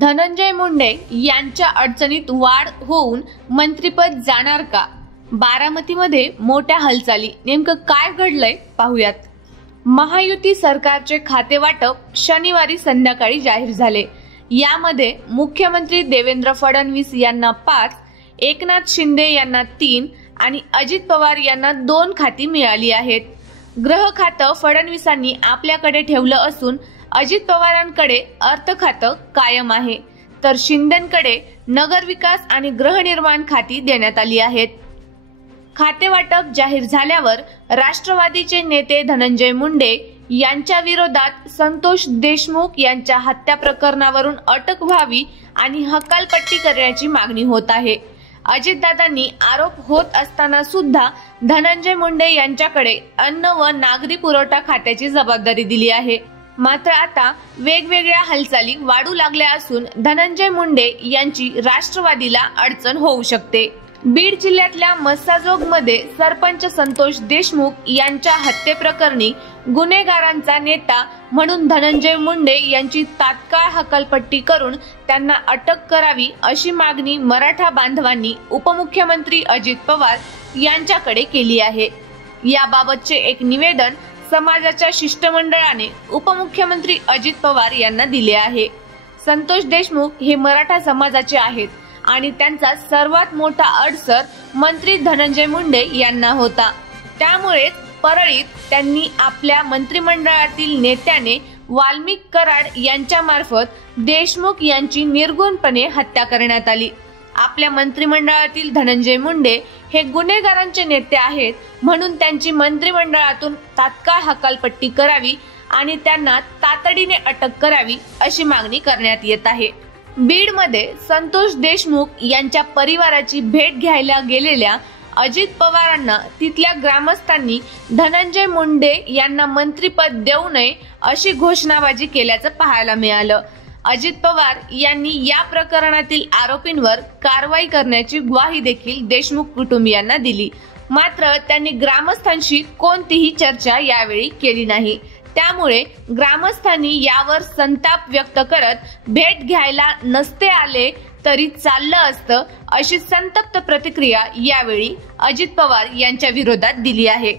धनंजय मुंडे यांच्या अडचणीत वाढ होऊन मंत्रिपद जाणार का? बारामतीमध्ये मोठ्या हालचाली, नेमकं काय घडलंय पाहूयात. महायुती सरकारचे खाते वाटप शनिवारी संध्याकाळी जाहीर झाले. यामध्ये मुख्यमंत्री देवेंद्र फडणवीस यांना 5, एकनाथ शिंदे यांना 3 आणि अजित पवार यांना 2 खाती मिळाली आहेत. गृह खातं फडणवीसांनी आपल्याकडे ठेवलं असून अजित पवारांकडे अर्थ खातं कायम आहे, तर शिंदेंकडे नगरविकास आणि गृहनिर्माण खाती देण्यात आली आहेत. खाते वाटप जाहीर झाल्यावर राष्ट्रवादीचे नेते धनंजय मुंडे यांच्या विरोधात संतोष देशमुख यांच्या हत्या प्रकरणावरून अटक व्हावी आणि हकालपट्टी करण्याची मागणी होत आहे. अजितदादांनी आरोप होत असताना सुद्धा धनंजय मुंडे यांच्याकडे अन्न व नागरी पुरवठा खात्याची जबाबदारी दिली आहे. मात्र आता वेगवेगळ्या हालचाली वाढू लागल्या असून धनंजय मुंडे यांची राष्ट्रवादीला अडचण होऊ शकते. बीड जिल्ह्यातल्या मस्साजोगमध्ये सरपंच संतोष देशमुख यांच्या हत्येप्रकरणी गुन्हेगारांचा नेता म्हणून धनंजय मुंडे यांची तात्काळ हकालपट्टी करून त्यांना अटक करावी अशी मागणी मराठा बांधवांनी उपमुख्यमंत्री अजित पवार यांच्याकडे केली आहे. याबाबतचे एक निवेदन समाजाच्या शिष्टमंडळाने उपमुख्यमंत्री अजित पवार यांना दिले आहे. संतोष देशमुख हे मराठा समाजाचे आहेत आणि त्यांचा सर्वात मोठा अडसर मंत्री धनंजय मुंडे यांना होता. त्यामुळे परळीत त्यांनी आपल्या मंत्रिमंडळातील नेत्याने वाल्मिक कराड यांच्या मार्फत देशमुख यांची निर्गुणपणे हत्या करण्यात आली. आपल्या मंत्रिमंडळातील धनंजय मुंडे हे गुन्हेगारांचे नेते आहेत, म्हणून त्यांची मंत्रिमंडळातून तात्काळ हकालपट्टी करावी आणि त्यांना तातडीने अटक करावी अशी मागणी करण्यात येत आहे. बीडमध्ये संतोष देशमुख यांच्या परिवाराची भेट घ्यायला गेलेल्या अजित पवारांना तिथल्या ग्रामस्थांनी धनंजय मुंडे यांना मंत्रिपद देऊ नये अशी घोषणाबाजी केल्याचं पाहायला मिळालं. अजित पवार यांनी या प्रकरणातील आरोपींवर कारवाई करण्याची ग्वाही देखील देशमुख कुटुंबियांना दिली. मात्र त्यांनी ग्रामस्थांशी कोणतीही चर्चा यावेळी केली नाही. त्यामुळे ग्रामस्थांनी यावर संताप व्यक्त करत भेट घ्यायला नसते आले तरी चाललं असतं अशी संतप्त प्रतिक्रिया यावेळी अजित पवार यांच्या विरोधात दिली आहे.